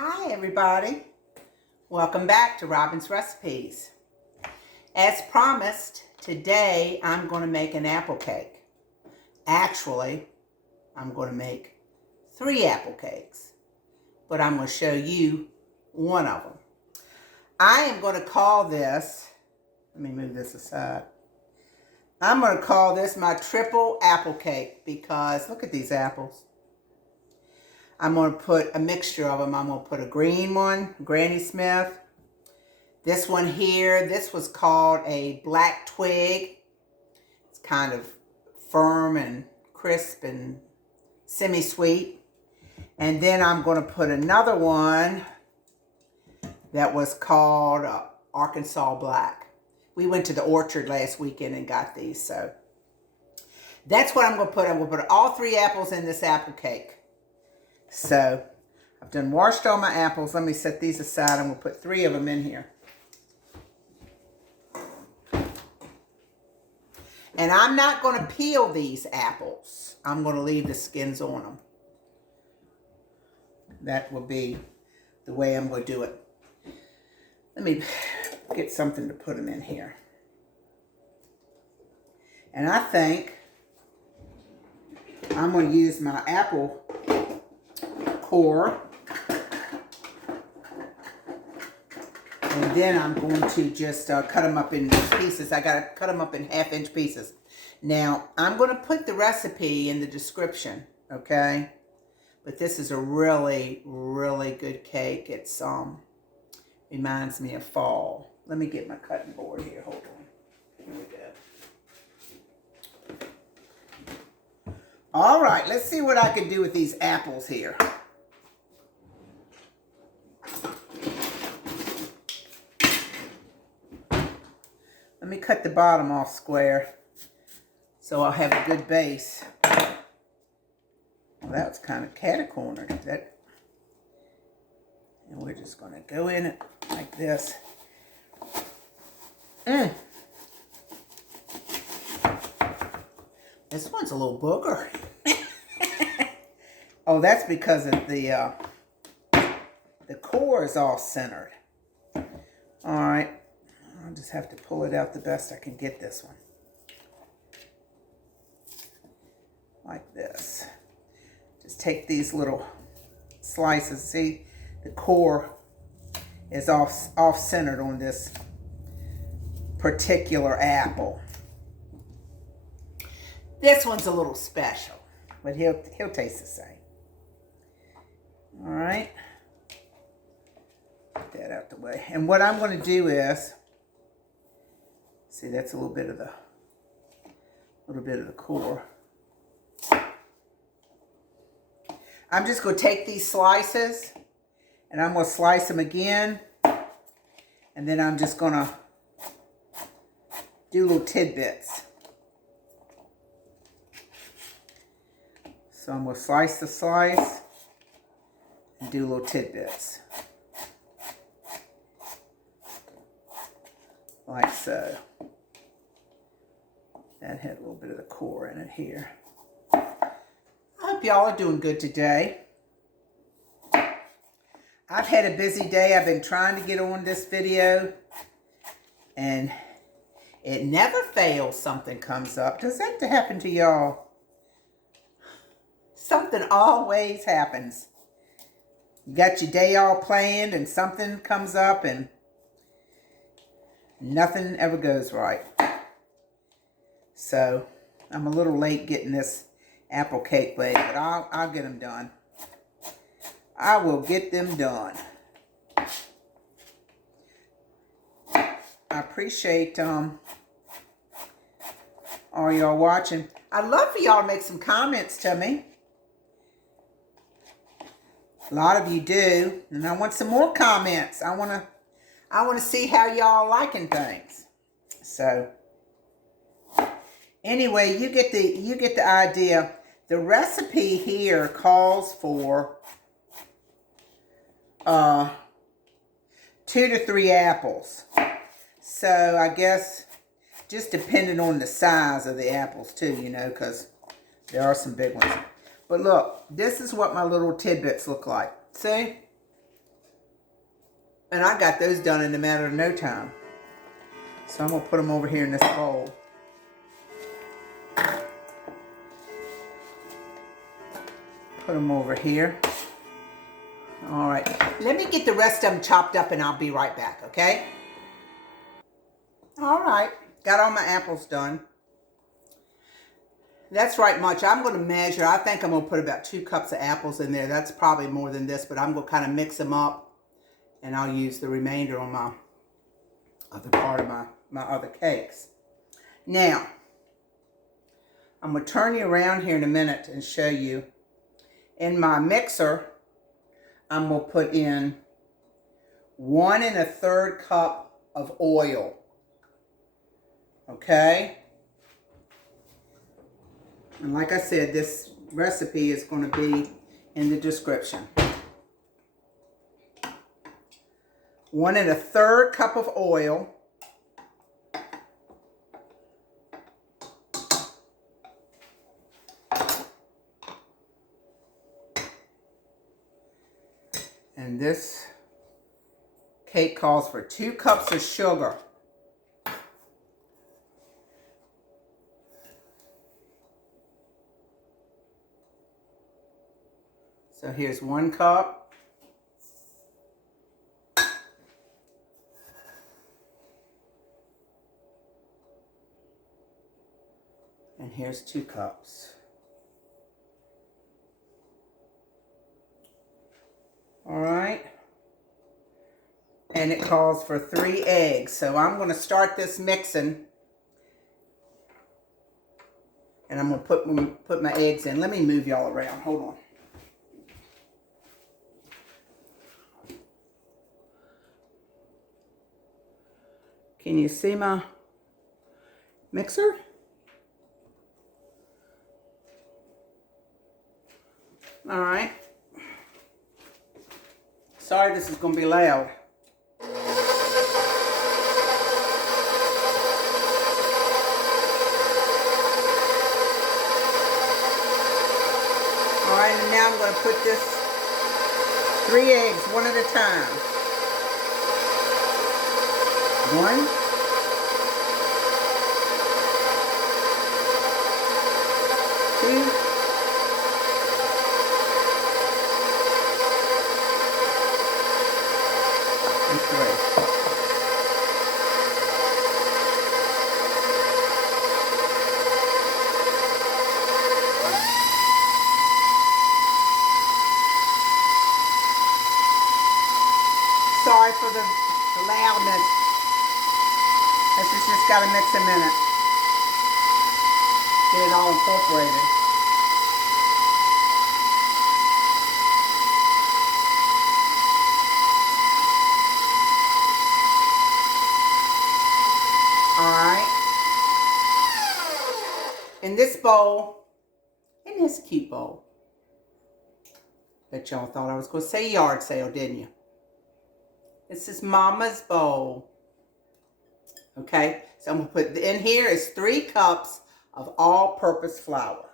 Hi everybody, welcome back to Robin's Recipes. As promised, today I'm going to make an apple cake. Actually, I'm going to make 3 apple cakes, but I'm going to show you one of them. I am going to call this, let me move this aside. I'm going to call this my triple apple cake because look at these apples. I'm going to put a mixture of them. I'm going to put a green one, Granny Smith. This one here, this was called a black twig. It's kind of firm and crisp and semi-sweet. And then I'm going to put another one that was called Arkansas Black. We went to the orchard last weekend and got these, so that's what I'm going to put. I'm going to put all 3 apples in this apple cake. So, I've done washed all my apples. Let me set these aside. I'm going to put 3 of them in here. And I'm not going to peel these apples. I'm going to leave the skins on them. That will be the way I'm going to do it. Let me get something to put them in here. And I think I'm going to use my apple core, and then I'm going to just cut them up in pieces. I got to cut them up in 1/2-inch pieces. Now I'm going to put the recipe in the description, okay? But this is a really, really good cake. It's reminds me of fall. Let me get my cutting board here. Hold on. Here we go. All right, let's see what I can do with these apples here. Let me cut the bottom off square so I'll have a good base. Well, that was kind of catacornered. And we're just going to go in it like this. This one's a little booger. Oh, that's because of the core is all centered. All right. I'll just have to pull it out the best I can get this one. Like this. Just take these little slices. See, the core is off-centered on this particular apple. This one's a little special, but he'll taste the same. All right. Get that out the way. And what I'm going to do is, see, that's a little bit of the core. I'm just going to take these slices and I'm going to slice them again. And then I'm just going to do little tidbits. So I'm going to slice the slice and do little tidbits. Like so. That had a little bit of the core in it here. I hope y'all are doing good today. I've had a busy day. I've been trying to get on this video. And it never fails, something comes up. Does that happen to y'all? Something always happens. You got your day all planned and something comes up and nothing ever goes right. So, I'm a little late getting this apple cake made, but I'll get them done. I will get them done. I appreciate all y'all watching. I'd love for y'all to make some comments to me. A lot of you do, and I want some more comments. I want to see how y'all liking things. So anyway, you get the idea. The recipe here calls for 2 to 3 apples. So I guess just depending on the size of the apples too, you know, because there are some big ones. But look, this is what my little tidbits look like. See? And I got those done in a matter of no time. So I'm going to put them over here in this bowl. Put them over here. All right. Let me get the rest of them chopped up and I'll be right back, okay? All right. Got all my apples done. That's right much. I'm going to measure. I think I'm going to put about 2 cups of apples in there. That's probably more than this, but I'm going to kind of mix them up. And I'll use the remainder on my other part of my other cakes. Now, I'm going to turn you around here in a minute and show you. In my mixer, I'm going to put in 1 1/3 cup of oil. Okay? And like I said, this recipe is going to be in the description. 1 1/3 cup of oil. And this cake calls for 2 cups of sugar. So here's 1 cup. And here's 2 cups. All right. And it calls for 3 eggs. So I'm going to start this mixing. And I'm going to put my eggs in. Let me move y'all around. Hold on. Can you see my mixer? All right. Sorry, this is going to be loud. All right, and now I'm going to put this 3 eggs one at a time. 1. 2. And 3. Sorry for the loudness. This has just got to mix a minute. Get it all incorporated. Alright. In this bowl, in this cute bowl. Bet y'all thought I was going to say yard sale, didn't you? This is Mama's bowl. Okay, so I'm going to put in here is 3 cups of all-purpose flour.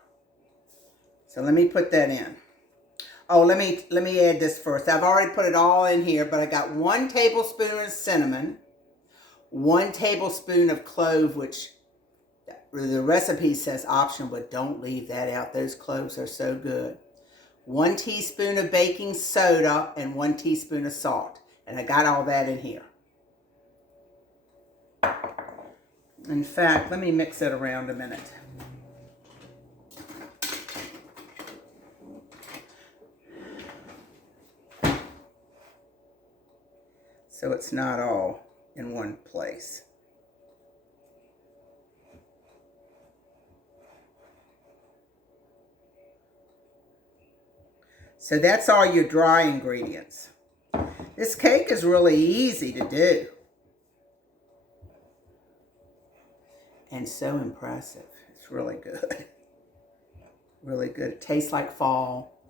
So let me put that in. Oh, let me add this first. I've already put it all in here, but I got 1 tablespoon of cinnamon, 1 tablespoon of clove, which the recipe says optional, but don't leave that out. Those cloves are so good. 1 teaspoon of baking soda and 1 teaspoon of salt. And I got all that in here. In fact, let me mix it around a minute. So it's not all in one place. So that's all your dry ingredients. This cake is really easy to do. And so impressive. It's really good. Really good. It tastes like fall.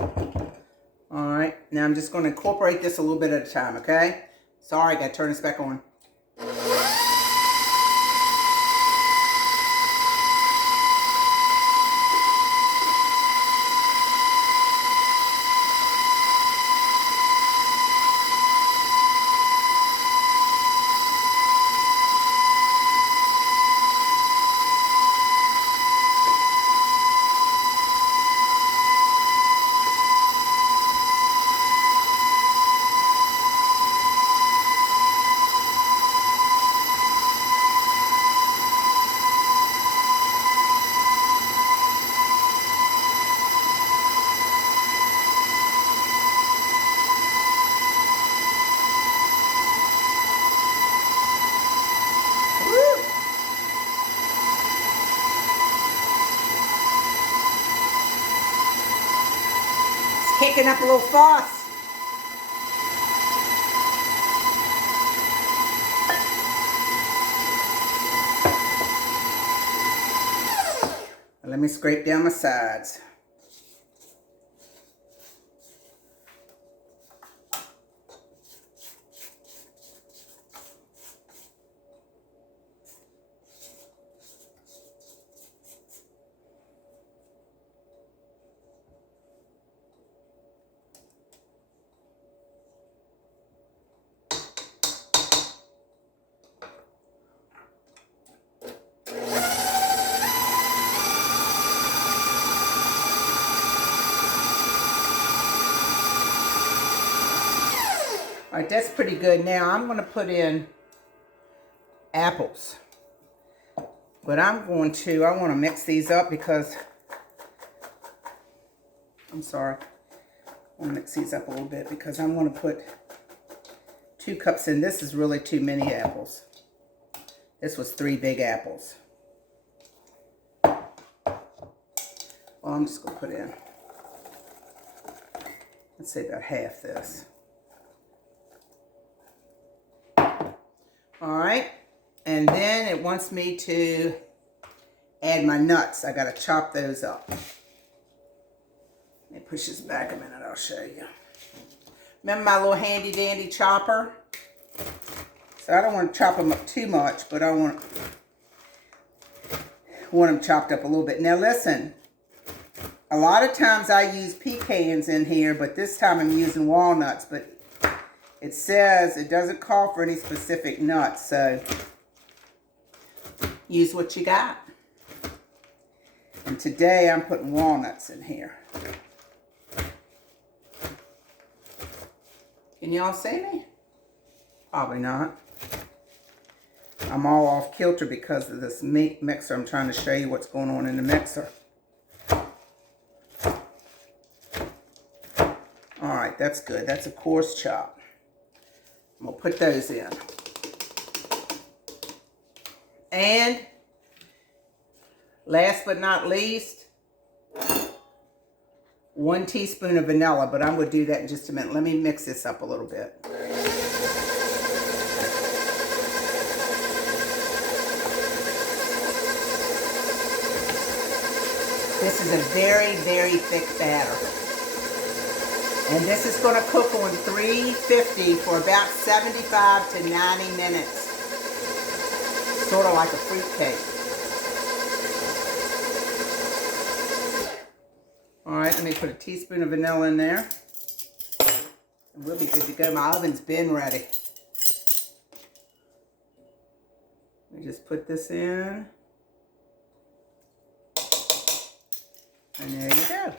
All right. Now I'm just going to incorporate this a little bit at a time, okay? Sorry, I got to turn this back on. kicking up a little fuss. Let me scrape down my sides. All right, that's pretty good. Now I'm going to put in apples. But I want to mix these up because, I'm sorry, I want to mix these up a little bit because I'm going to put 2 cups in. This is really too many apples. This was 3 big apples. Well, I'm just going to put in, let's say about half this. All right, and then it wants me to add my nuts. I got to chop those up. Let me push this back a minute, I'll show you. Remember my little handy dandy chopper? So I don't want to chop them up too much, but I want them chopped up a little bit. Now listen, a lot of times I use pecans in here, but this time I'm using walnuts, but it says it doesn't call for any specific nuts, so use what you got. And today I'm putting walnuts in here. Can y'all see me? Probably not. I'm all off kilter because of this meat mixer. I'm trying to show you what's going on in the mixer. All right, that's good. That's a coarse chop. I'm going to put those in. And last but not least, 1 teaspoon of vanilla, but I'm going to do that in just a minute. Let me mix this up a little bit. This is a very, very thick batter. And this is going to cook on 350 for about 75 to 90 minutes. Sort of like a fruit cake. All right, let me put a teaspoon of vanilla in there. And we'll be good to go. My oven's been ready. Let me just put this in. And there you go.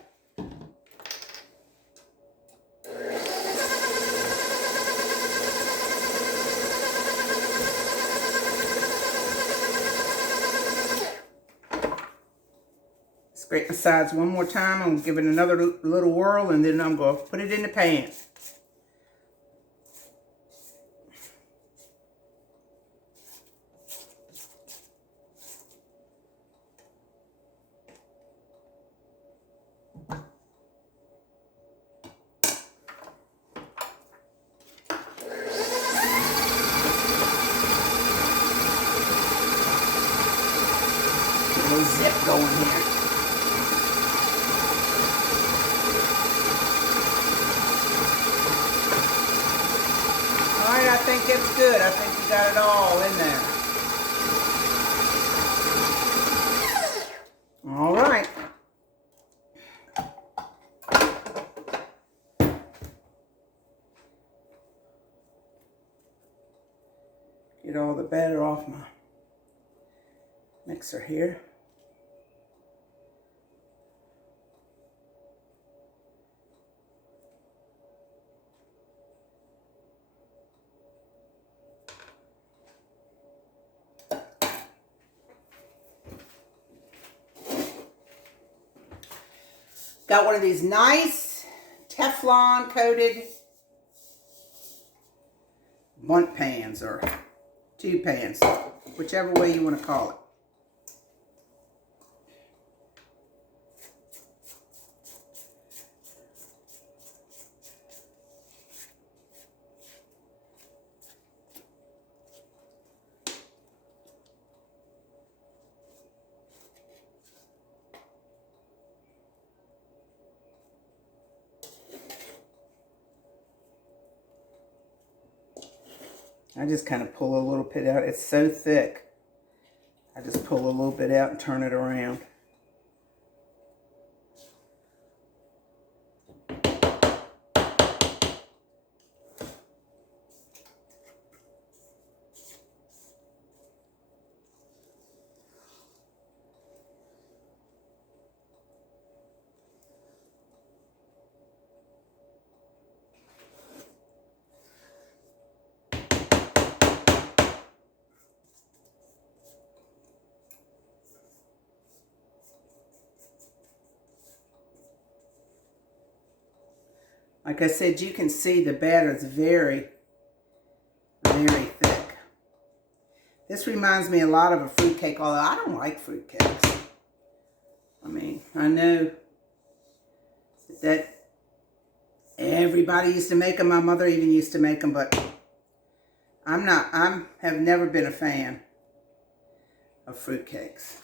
Scrape the sides one more time. I'm going to give it another little whirl, and then I'm going to put it in the pan. A little zip going here. I think it's good. I think you got it all in there. All right. Get all the batter off my mixer here. Got one of these nice Teflon coated bundt pans or tube pans, whichever way you want to call it. I just kind of pull a little bit out. It's so thick. I just pull a little bit out and turn it around. Like I said, you can see the batter is very, very thick. This reminds me a lot of a fruitcake, although I don't like fruitcakes. I mean, I know that everybody used to make them. My mother even used to make them, but I have never been a fan of fruitcakes.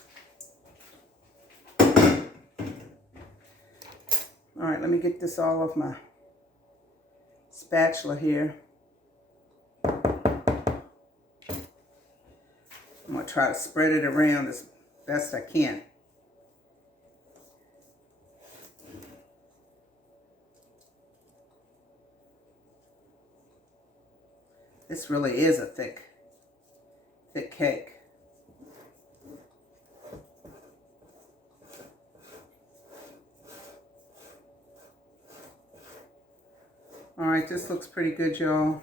All right, let me get this all off my spatula here. I'm going to try to spread it around as best I can. This really is a thick cake. All right, this looks pretty good, y'all.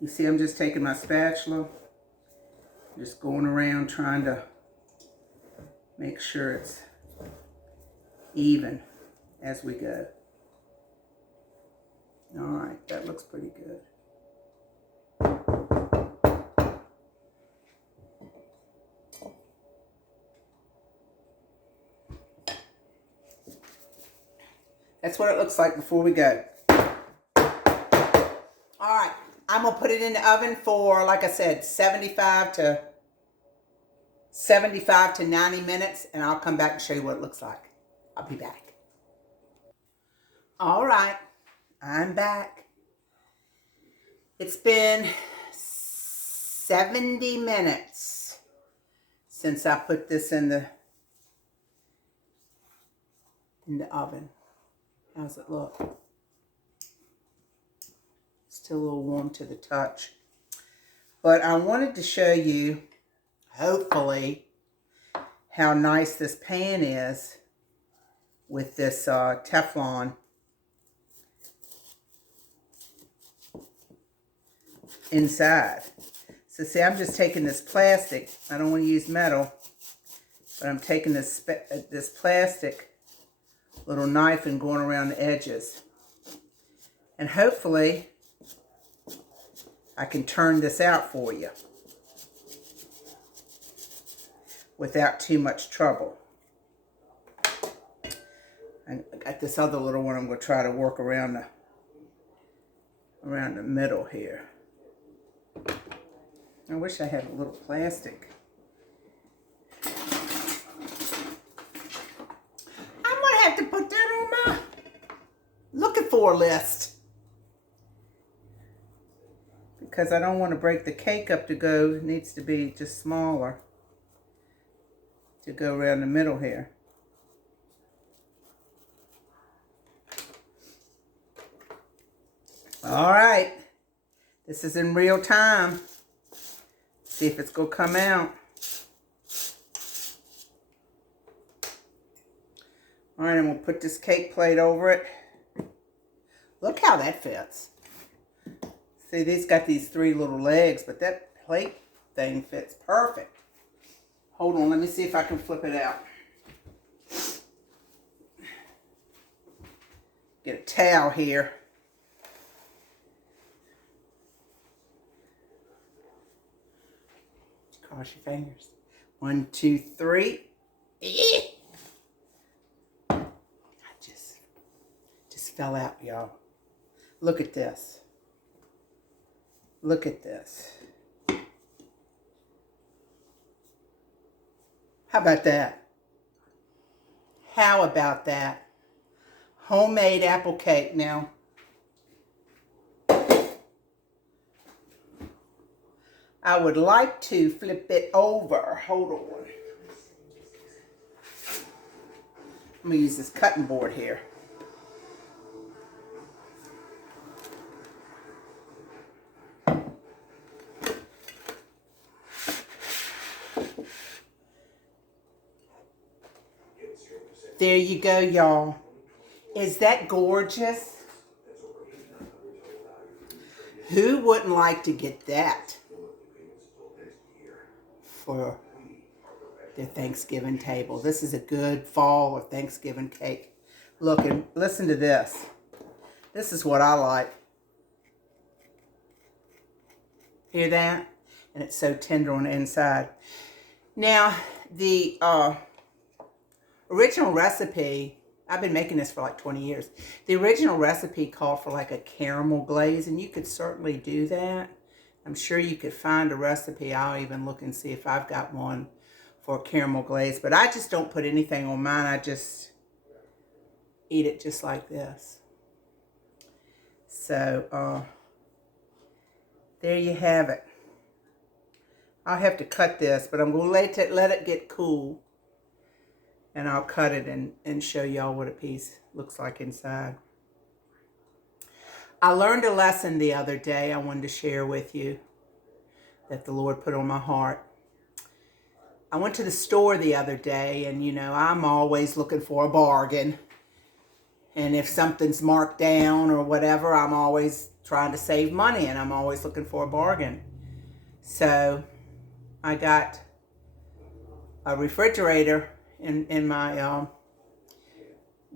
You see, I'm just taking my spatula, just going around trying to make sure it's even as we go. All right, that looks pretty good. That's what it looks like before we go. All right, I'm gonna put it in the oven for, like I said, 75 to 90 minutes, and I'll come back and show you what it looks like. I'll be back. All right, I'm back. It's been 70 minutes since I put this in the oven. How's it look? Still a little warm to the touch. But I wanted to show you, hopefully, how nice this pan is with this Teflon inside. So see, I'm just taking this plastic. I don't want to use metal, but I'm taking this plastic little knife and going around the edges. And hopefully I can turn this out for you without too much trouble. And I got this other little one I'm going to try to work around the middle here. I wish I had a little plastic. I'm going to have to put that on my looking for list. Because I don't want to break the cake up to go. It needs to be just smaller to go around the middle here. All right. This is in real time. See if it's going to come out. All right, I'm going to put this cake plate over it. Look how that fits. See, these got these 3 little legs, but that plate thing fits perfect. Hold on, let me see if I can flip it out. Get a towel here. Cross your fingers. 1, 2, 3. I just fell out, y'all. Look at this. Look at this. How about that? How about that? Homemade apple cake. Now, I would like to flip it over. Hold on. I'm going to use this cutting board here. There you go, y'all. Is that gorgeous? Who wouldn't like to get that for their Thanksgiving table? This is a good fall or Thanksgiving cake. Look and listen to this. This is what I like. Hear that? And it's so tender on the inside. Now, the original recipe, I've been making this for like 20 years. The original recipe called for like a caramel glaze, and you could certainly do that. I'm sure you could find a recipe. I'll even look and see if I've got one for a caramel glaze. But I just don't put anything on mine. I just eat it just like this. So, there you have it. I'll have to cut this, but I'm going to let it get cool. And I'll cut it and show y'all what a piece looks like inside. I learned a lesson the other day I wanted to share with you that the Lord put on my heart. I went to the store the other day, and you know, I'm always looking for a bargain. And if something's marked down or whatever, I'm always trying to save money, and I'm always looking for a bargain. So I got a refrigerator in my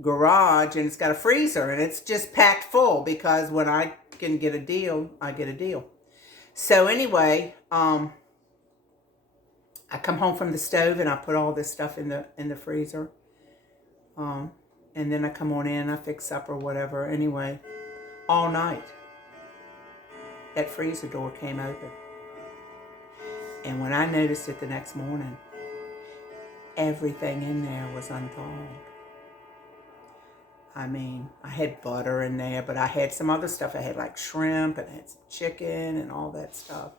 garage, and it's got a freezer, and it's just packed full because when I can get a deal, I get a deal. So anyway, I come home from the stove and I put all this stuff in the freezer, and then I come on in, I fix supper, whatever. Anyway, all night that freezer door came open, and when I noticed it the next morning, everything in there was unthawed. I mean, I had butter in there, but I had some other stuff. I had like shrimp, and I had some chicken and all that stuff.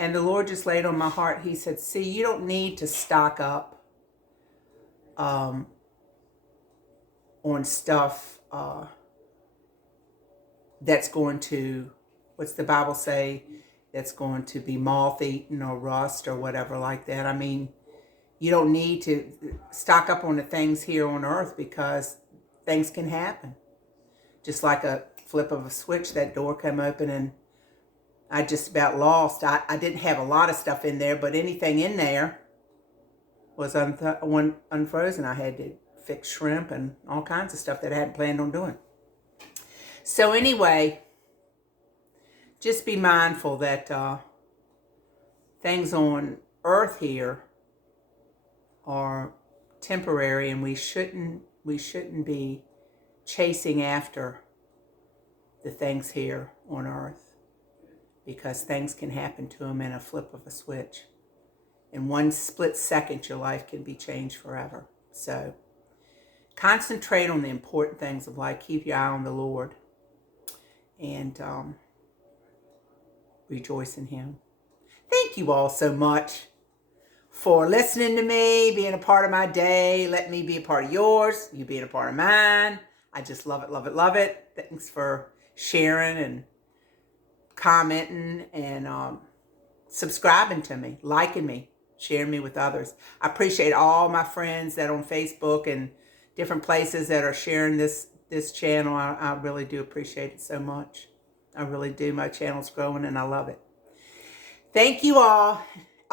And the Lord just laid on my heart. He said, see, you don't need to stock up on stuff that's going to, what's the Bible say, that's going to be moth-eaten or rust or whatever like that. I mean, you don't need to stock up on the things here on earth because things can happen. Just like a flip of a switch, that door came open and I just about lost. I didn't have a lot of stuff in there, but anything in there was unfrozen. I had to fix shrimp and all kinds of stuff that I hadn't planned on doing. So anyway, just be mindful that things on earth here are temporary, and we shouldn't be chasing after the things here on earth, because things can happen to them in a flip of a switch. In one split second, your life can be changed forever. So concentrate on the important things of life. Keep your eye on the Lord, and rejoice in Him. Thank you all so much for listening to me, being a part of my day. Let me be a part of yours, you being a part of mine. I just love it, love it, love it. Thanks for sharing and commenting and subscribing to me, liking me, sharing me with others. I appreciate all my friends that are on Facebook and different places that are sharing this channel. I really do appreciate it so much. I really do. My channel's growing and I love it. Thank you all.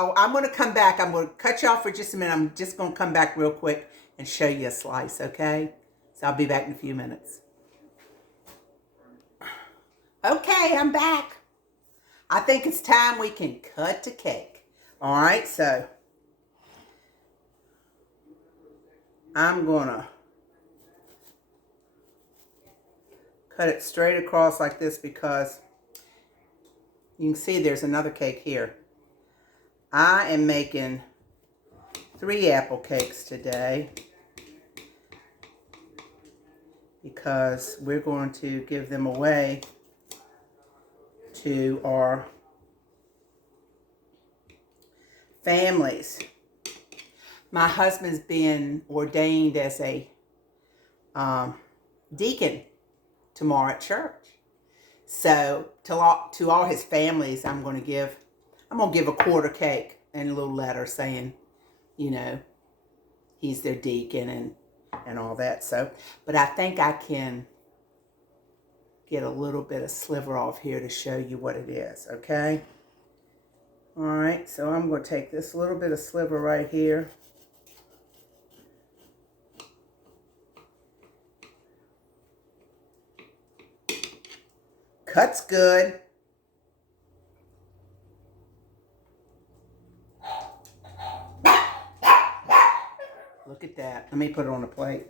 Oh, I'm going to come back. I'm going to cut you off for just a minute. I'm just going to come back real quick and show you a slice, okay? So I'll be back in a few minutes. Okay, I'm back. I think it's time we can cut the cake. All right, so I'm going to cut it straight across like this because you can see there's another cake here. I am making 3 apple cakes today because we're going to give them away to our families. My husband's being ordained as a deacon tomorrow at church. So to all his families, I'm gonna give a quarter cake and a little letter saying, you know, he's their deacon and all that. So, but I think I can get a little bit of sliver off here to show you what it is, okay? All right, so I'm going to take this little bit of sliver right here. Cuts good. Look at that. Let me put it on a plate.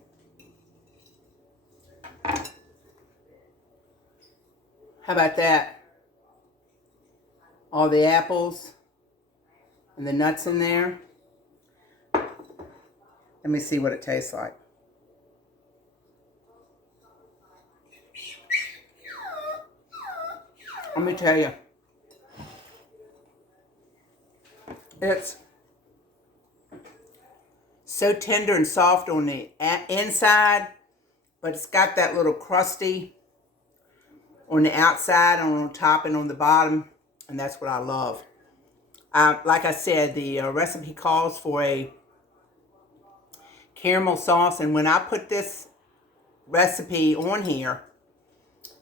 How about that? All the apples and the nuts in there. Let me see what it tastes like. Let me tell you. It's so tender and soft on the inside, but it's got that little crusty on the outside, on top, and on the bottom, and that's what I love. Like I said, the recipe calls for a caramel sauce, and when I put this recipe on here,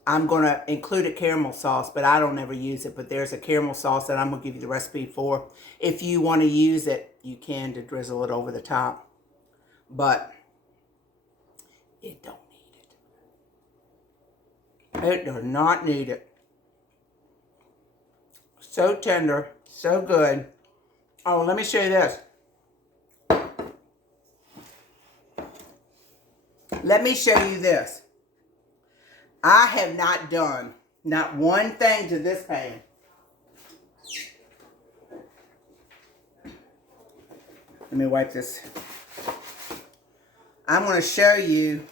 I'm going to include a caramel sauce, but I don't ever use it. But there's a caramel sauce that I'm going to give you the recipe for. If you want to use it, you can, to drizzle it over the top. But it don't need it. It does not need it. So tender, so good. Oh, let me show you this. Let me show you this. I have not done not one thing to this pan. Let me wipe this. I'm going to show you.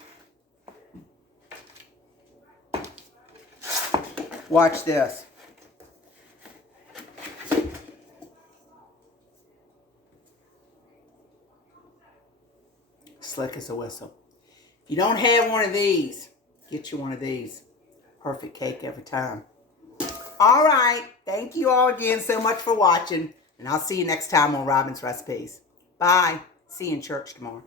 Watch this. Slick as a whistle. If you don't have one of these, get you one of these. Perfect cake every time. All right. Thank you all again so much for watching. And I'll see you next time on Robin's Recipes. Bye. See you in church tomorrow.